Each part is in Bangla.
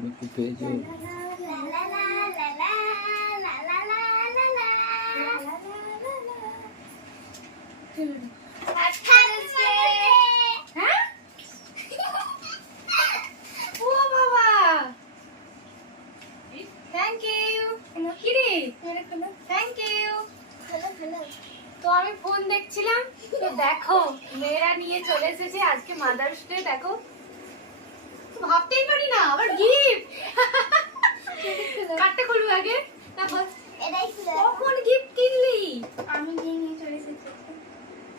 মিকু পেয়েছো? তো আমি ফোন দেখছিলাম, তো দেখো মেয়েরা নিয়ে চলে এসেছে আজকে মাদার্স ডে। দেখো ভাবতেই পারি না, আবার গিফট। কাটতে খুলবো আগে, তারপর কখন গিফট কিনলি? আমি নিয়ে চলে এসেছি,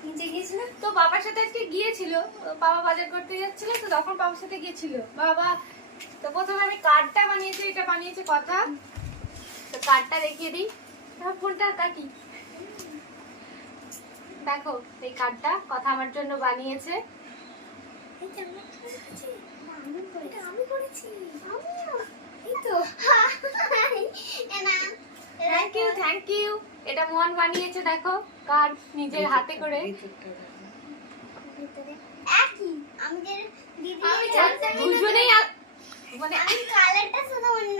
নিচে গিয়েছিল তো বাবার সাথে আজকে গিয়েছিল, বাবা বাজার করতে যাচ্ছিল, তো তখন বাবার সাথে গিয়েছিল বাবা। তো প্রথমে আমি কার্ডটা বানিয়েছি, এটা বানিয়েছে কথা। তো কার্ডটা দেখিয়ে দিই, তারপর ফোনটা কাটি। দেখো এই কার্ডটা কথা আমার জন্য বানিয়েছে। আমি করেছি, এই তো থ্যাংক ইউ। এটা মোহন বানিয়েছে, দেখো কার্ড নিজের হাতে করে। একই আমাদের দিদি দুজনেই মানে আমি কালারটা শুধু অন্য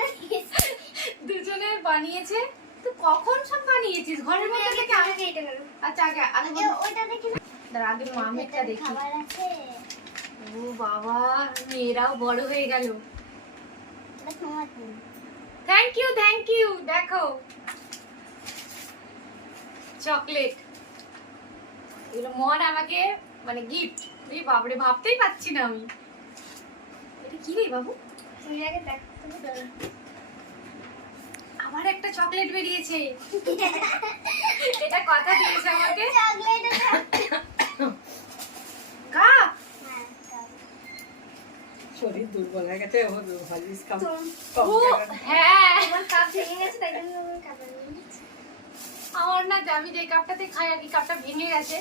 দুজনে বানিয়েছে। তো কখন সব বানিয়েছিস ঘরের মধ্যে থেকে? আমি এটা নেব। আচ্ছা আগে ওইটা দেখি না, দাঁড়া, আগে মামেরটা দেখি। খাবার আছে। ও বাবা, মেয়েরাও বড় হয়ে গেল। এটা তোমার জন্য। Thank you. দেখো চকলেট, এগুলো মন আমাকে মানে গিফট। এই বাবরে, ভাবতেই পাচ্ছি না আমি। এটা কি রে বাবু? তুমি আগে দেখ, তুমি ধরো। আবার একটা চকলেট বেরিয়েছে। এটা কথা দিয়েছে আমাকে। Chocolate cup. হ্যাঁ, দাও। শরীর দুর্বল হয়ে গেছে, ভাজিস কম ও হ্যাঁ, আমার কাপ ভেঙে গেছে, তাই জন্য আমি কাপ নিয়ে নিচ্ছি। আমার না, আমি যে কাপটাতে খাই আর কি, কাপটা ভেঙে গেছে।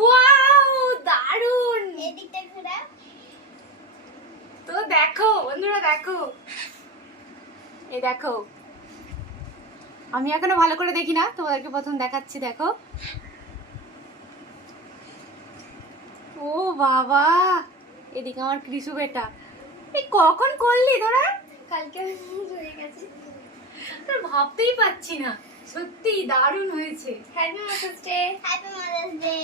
ওয়াও, দারুন। এদিকটা ঘোরা। তো দেখো বন্ধুরা, দেখো এই দেখো, আমি এখনো ভালো করে দেখি না, তোমাদেরকে প্রথম দেখাচ্ছি। দেখো, ও বাবা, এদিকে আমার কৃষু বেটা। এই কখন করলি তোরা? কালকে হয়ে গেছে। তোর ভাবতেই পাচ্ছি না, সত্যি দারুণ হয়েছে। Happy mother's day. Happy mother's day.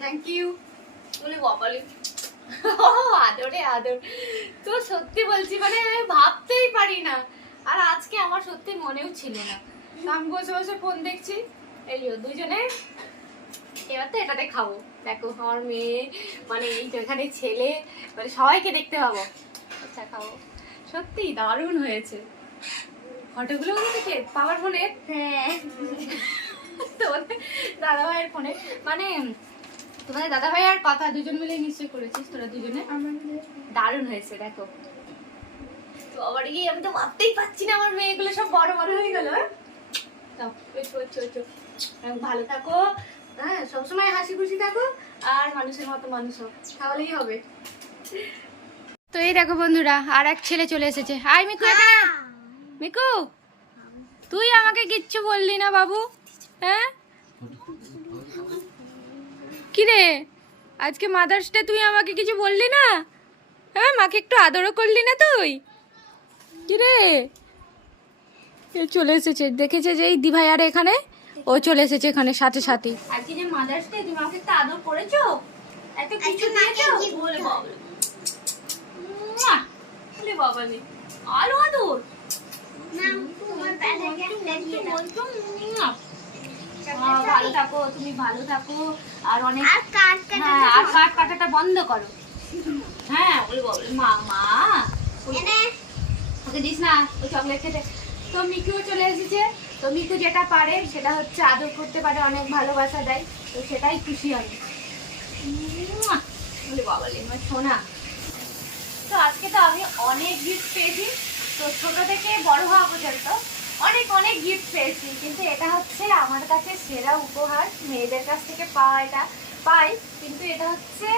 Thank you বলে বাবালে। আদরে আদর। তো সত্যি বলছি, মানে আমি ভাবতেই পারি না। আর আজকে আমার সত্যি মনেও ছিল না। আমি বসে বসে ফোন দেখছি, এই দুজনে। এবার তো এটাতে খাবো। দেখো আমার মেয়ে, মানে এই তো এখানে ছেলে, মানে সবাইকে দেখতে পাবো। আচ্ছা খাবো। সত্যি দারুণ হয়েছে। ফটোগুলো দেখে পাওয়ার ফোনে, হ্যাঁ, তোমাদের দাদা ভাইয়ের ফোনে, মানে তোমাদের দাদা ভাই আর কথা দুজন মিলে নিশ্চয়ই করেছিস তোরা দুজনে। আমাদের দারুণ হয়েছে দেখো। তো আবার গিয়ে আমি তো ভাবতেই পাচ্ছি না, আমার মেয়েগুলো সব বড় বড় হয়ে গেল। ভালো থাকো, হ্যাঁ সবসময় হাসি খুশি থাকো, আর মানুষের মতো মানুষ হোক, তাহলেই হবে। তো এই দেখো বন্ধুরা, আর এক ছেলে চলে এসেছে। হাই মিকু, এখানে মিকু, তুই আমাকে কিচ্ছু বললি না বাবু, হ্যাঁ? কিরে, আজকে মাদার্স ডে, তুই আমাকে কিছু বললি না? হ্যাঁ, মাকে একটু আদরও করলি না তুই? কিরে, এ চলে এসেছে, দেখেছে যে এই দিভাই আর এখানে, ও চলে এসেছে এখানে সাথে সাথে। আজকে যে মাদার্স ডে, তুমি আমাকে একটু আদর করেছো? এত কিছু দিয়েছো? বলে বাবা, বলে বাবা নে, আলো আদর। না, তোমার ব্যাগে একটা দিয়ে দাও। ভালো থাকো, তুমি ভালো থাকো, আর অনেক, আর কাট কাটা। হ্যাঁ, আর কাট কাটাটা বন্ধ করো। হ্যাঁ বলে বাবা, মা এনে ওকে দিস না ওই চকলেট খেতে। তো মিকুও চলে এসেছে। তো মিকু যেটা পারে সেটা হচ্ছে আদর করতে পারে, অনেক ভালোবাসা দেয়, তো সেটাই খুশি আমি। বলে বাবা লে, আমার সোনা। তো আজকে তো আমি অনেক গিফট পেয়েছি, তো ছোট থেকে বড় হওয়া পর্যন্ত অনেক অনেক গিফট পেয়েছি, কিন্তু এটা হচ্ছে আমার কাছে সেরা উপহার। মেয়েদের কাছ থেকে এটা পাই, কিন্তু এটা হচ্ছে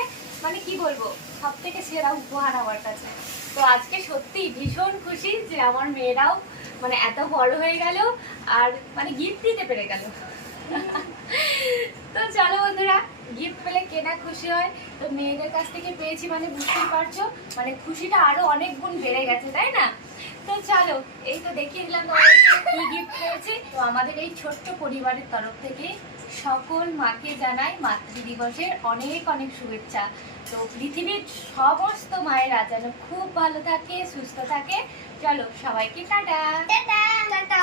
মানে কি বলবো, সব থেকে সেরা উপহার আমার কাছে। তো আজকে সত্যি ভীষণ খুশি যে আমার মেয়েরাও মানে এত বড় হয়ে গেল আর মানে গিফট দিতে পেরে গেল। তো চলো বন্ধুরা, গিফট পেলে কে না না খুশি হয়। তো মেয়েদের কাছ থেকে পেয়েছি মানে বুঝতেই পারছো, মানে খুশিটা আরো অনেক গুণ বেড়ে গেছে, তাই না? তো চলো, এই তো দেখিয়ে দিলাম তোমাদেরকে কি গিফট পেয়েছি। তো আমাদের এই ছোট্ট পরিবারের তরফ থেকে সকল মাকে জানাই মাতৃ দিবসের অনেক অনেক শুভেচ্ছা। তো পৃথিবীর সমস্ত মায়েরা যেন খুব ভালো থাকে, সুস্থ থাকে। চলো সবাইকে টাটা। Tata tata.